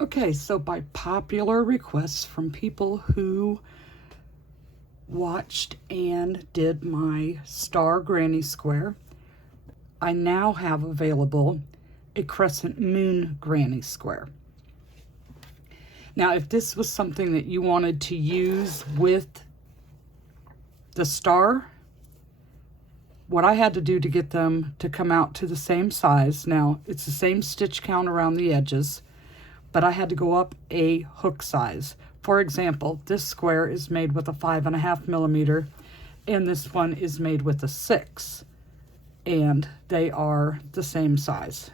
Okay, so by popular requests from people who watched and did my star granny square, I now have available a crescent moon granny square. Now, if this was something that you wanted to use with the star, what I had to do to get them to come out to the same size, now it's the same stitch count around the edges, but I had to go up a hook size. For example, this square is made with a 5.5 millimeter, and this one is made with a 6, and they are the same size.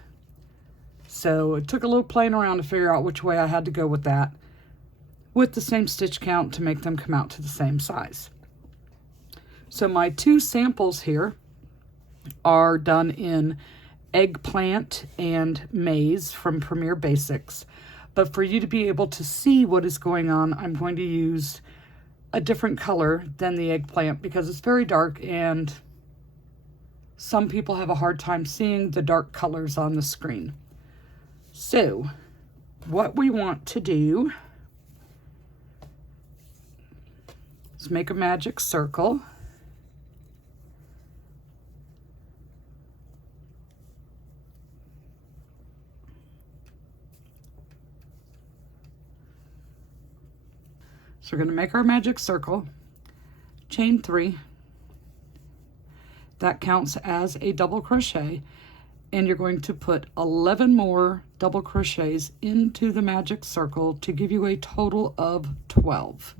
So it took a little playing around to figure out which way I had to go with that, with the same stitch count to make them come out to the same size. So my two samples here are done in Eggplant and Maize from Premier Basics. But for you to be able to see what is going on, I'm going to use a different color than the Eggplant because it's very dark and some people have a hard time seeing the dark colors on the screen. So what we want to do is make a magic circle. So we're going to make our magic circle, chain 3, that counts as a double crochet, and you're going to put 11 more double crochets into the magic circle to give you a total of 12.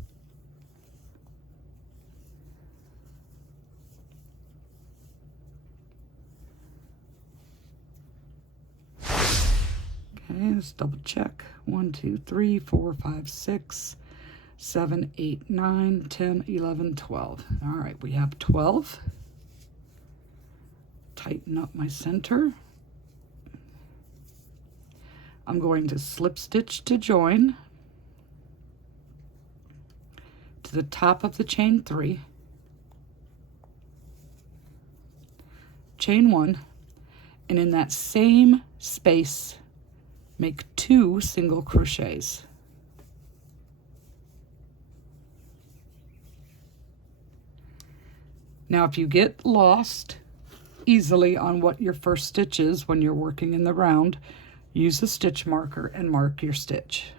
Okay, let's double check. 1, 2, 3, 4, 5, 6, 7, 8, 9, 10, 11, 12. All right, we have 12. Tighten up my center. I'm going to slip stitch to join to the top of the chain 3, chain 1, and in that same space make 2 single crochets. Now, if you get lost easily on what your first stitch is when you're working in the round, use a stitch marker and mark your stitch.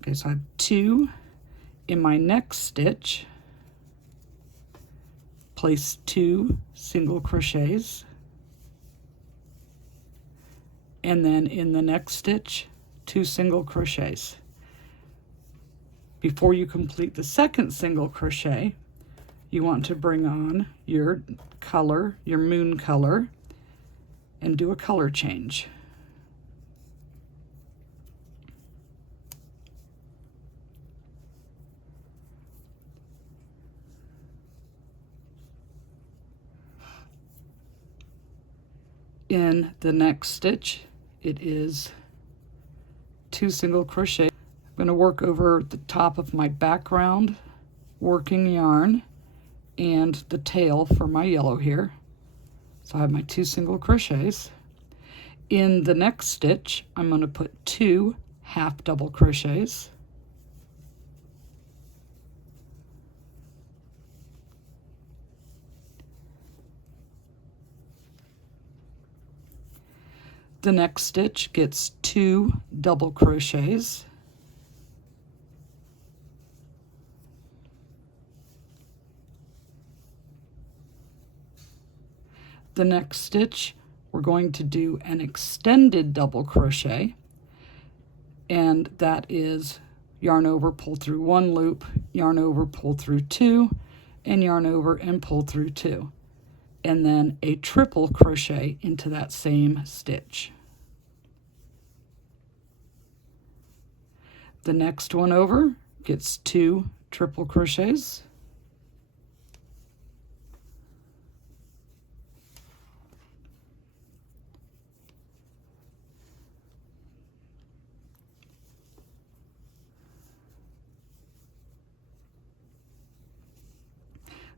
Okay, so I have 2 in my next stitch. Place 2 single crochets. And then in the next stitch, 2 single crochets. Before you complete the second single crochet, you want to bring on your color, your moon color, and do a color change. In the next stitch, it is 2 single crochet. I'm going to work over the top of my background working yarn and the tail for my yellow here. So I have my 2 single crochets. In the next stitch, I'm going to put 2 half double crochets. The next stitch gets 2 double crochets. The next stitch, we're going to do an extended double crochet, and that is yarn over, pull through 1 loop, yarn over, pull through 2, and yarn over and pull through 2, and then a triple crochet into that same stitch. The next one over gets 2 triple crochets.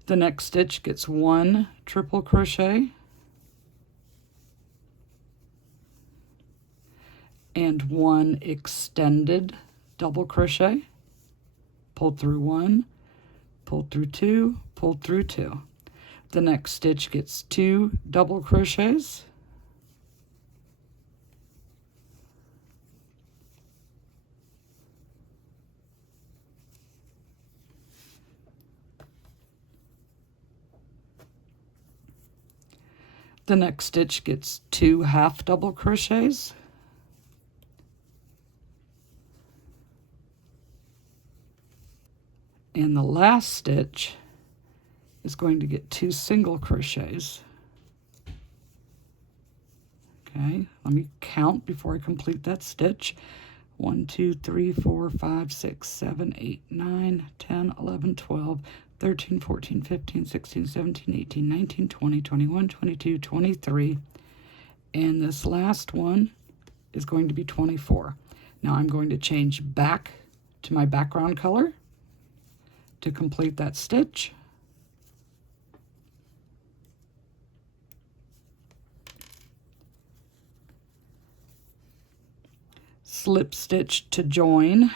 The next stitch gets 1 triple crochet. and 1 extended double crochet, pull through 1, pull through 2, pull through 2. The next stitch gets 2 double crochets, the next stitch gets 2 half double crochets, and the last stitch is going to get 2 single crochets. Okay, let me count before I complete that stitch. 1, 2, 3, 4, 5, 6, 7, 8, 9, 10, 11, 12, 13, 14, 15, 16, 17, 18, 19, 20, 21, 22, 23, and this last one is going to be 24. Now I'm going to change back to my background color to complete that stitch. Slip stitch to join.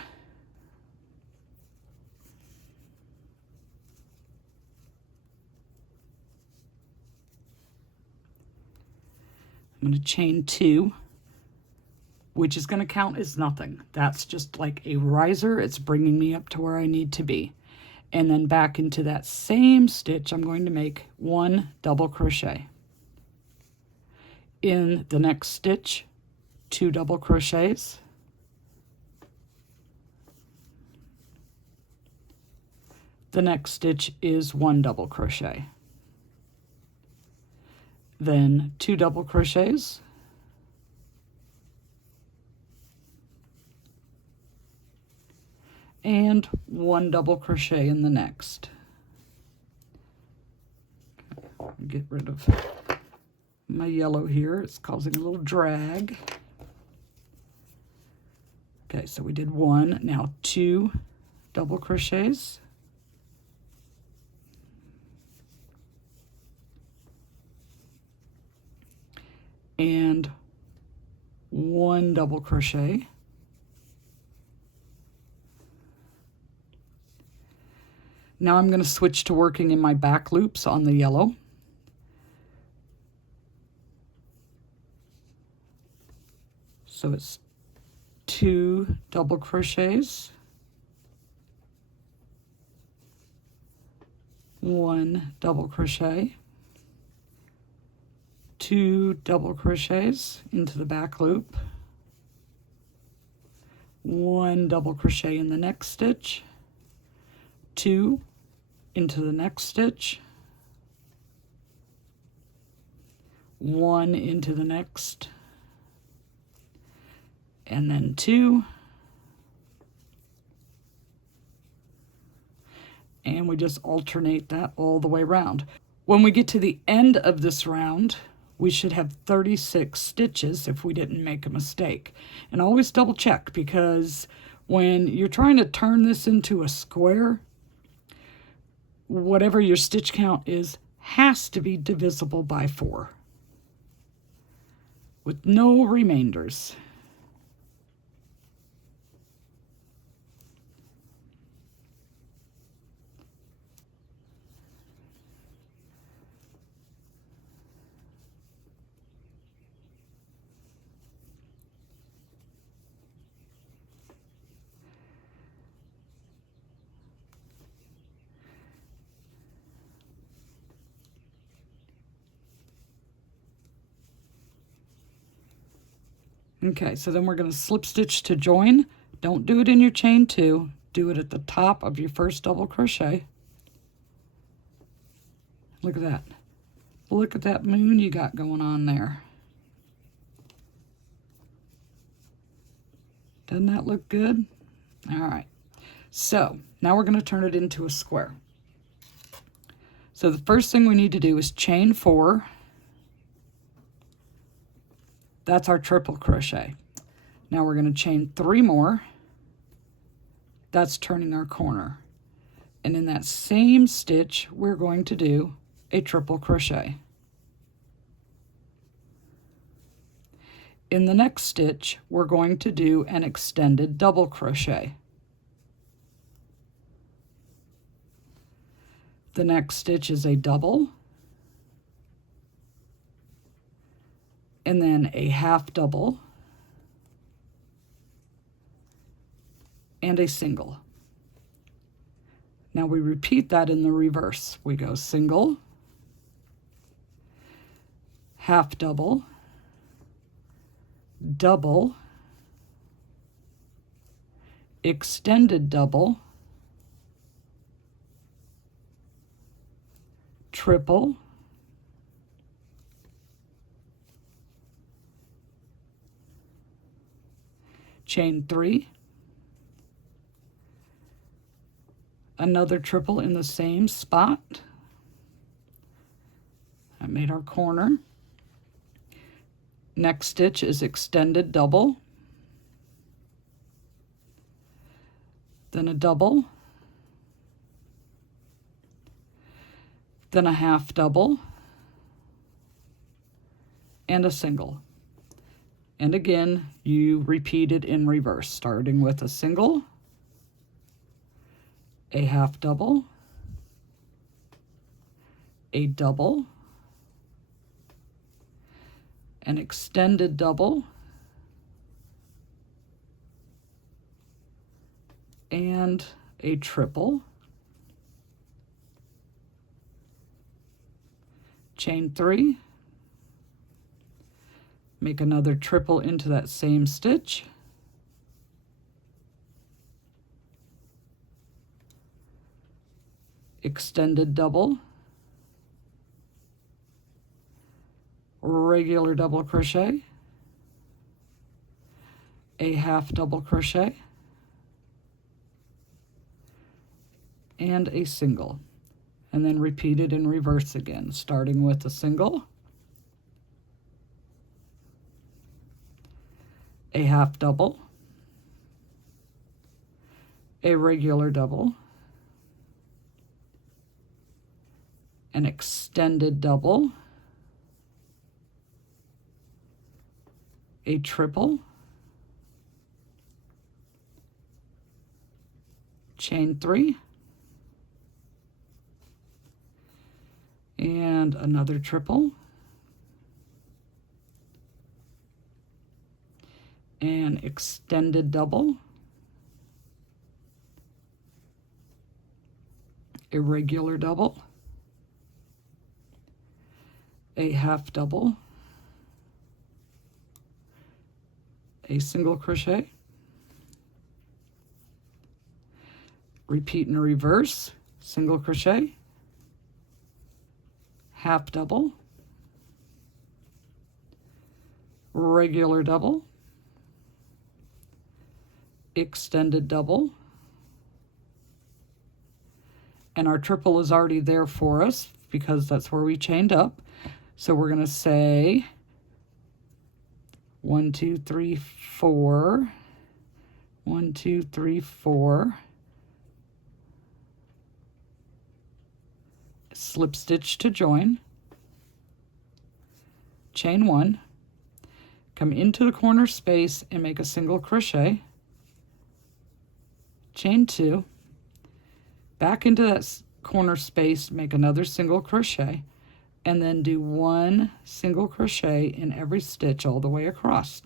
I'm going to chain 2, which is going to count as nothing. That's just like a riser. It's bringing me up to where I need to be. And then back into that same stitch, I'm going to make 1 double crochet. In the next stitch, 2 double crochets. The next stitch is 1 double crochet. Then 2 double crochets. And 1 double crochet in the next. Get rid of my yellow here. It's causing a little drag. Okay, so we did 1, now 2 double crochets. And 1 double crochet. Now I'm going to switch to working in my back loops on the yellow. So it's 2 double crochets, 1 double crochet, 2 double crochets into the back loop, 1 double crochet in the next stitch, 2 into the next stitch, 1 into the next, and then 2, and we just alternate that all the way around. When we get to the end of this round, we should have 36 stitches if we didn't make a mistake. And always double check, because when you're trying to turn this into a square, whatever your stitch count is has to be divisible by 4 with no remainders. Okay, so then we're going to slip stitch to join. Don't do it in your chain 2. Do it at the top of your first double crochet. Look at that. Look at that moon you got going on there. Doesn't that look good? All right. So now we're going to turn it into a square. So the first thing we need to do is chain 4. That's our triple crochet. Now we're going to chain 3 more. That's turning our corner. And in that same stitch, we're going to do a triple crochet. In the next stitch, we're going to do an extended double crochet. The next stitch is a double, and then a half double, and a single. Now we repeat that in the reverse. We go single, half double, double, extended double, triple, chain 3, another triple in the same spot. That made our corner. Next stitch is extended double, then a double, then a half double, and a single. And again, you repeat it in reverse, starting with a single, a half double, a double, an extended double, and a triple, chain 3, make another triple into that same stitch, extended double, regular double crochet, a half double crochet, and a single, and then repeat it in reverse again, starting with a single, a half double, a regular double, an extended double, a triple, chain 3, and another triple, an extended double, a regular double, a half double, a single crochet, repeat in reverse, single crochet, half double, regular double, extended double, and our triple is already there for us because that's where we chained up. So we're going to say 1, 2, 3, 4, 1, 2, 3, 4, slip stitch to join, chain 1, come into the corner space and make a single crochet, chain 2, back into that corner space, make another single crochet, and then do 1 single crochet in every stitch all the way across.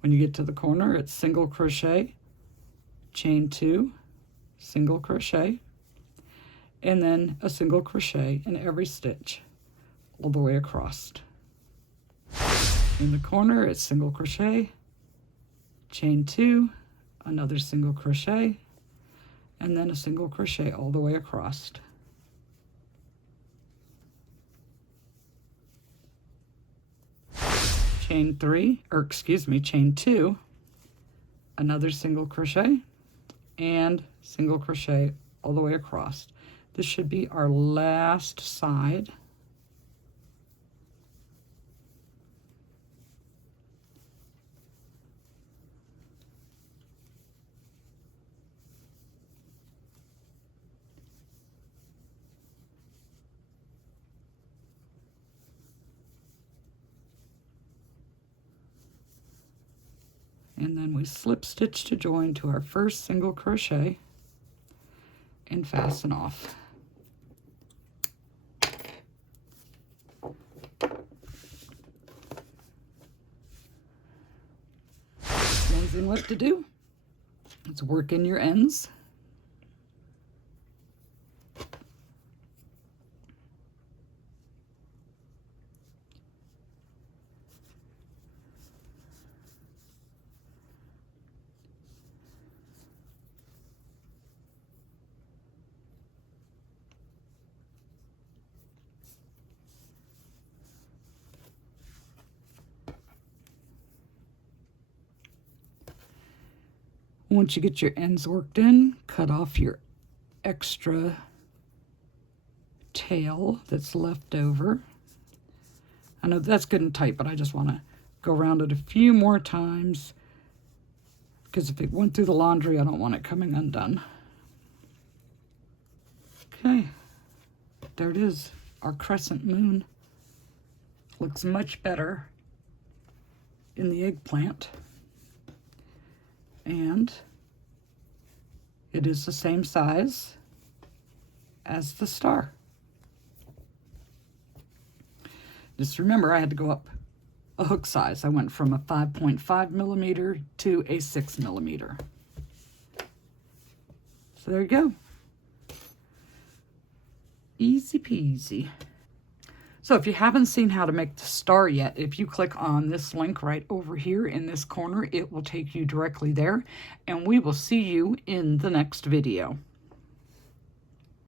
When you get to the corner, it's single crochet, chain 2, single crochet, and then a single crochet in every stitch all the way across. In the corner, it's single crochet, chain 2, another single crochet, and then a single crochet all the way across. Chain 3, or excuse me, chain 2, another single crochet, and single crochet all the way across. This should be our last side. And then we slip stitch to join to our first single crochet and fasten off. The only thing left to do is work in your ends. Once you get your ends worked in, cut off your extra tail that's left over. I know that's good and tight, but I just want to go around it a few more times because if it went through the laundry, I don't want it coming undone. Okay, there it is, our crescent moon. Looks much better in the eggplant. And it is the same size as the star. Just remember, I had to go up a hook size. I went from a 5.5 millimeter to a 6 millimeter. So there you go. Easy peasy. So if you haven't seen how to make the star yet, if you click on this link right over here in this corner, it will take you directly there, and we will see you in the next video.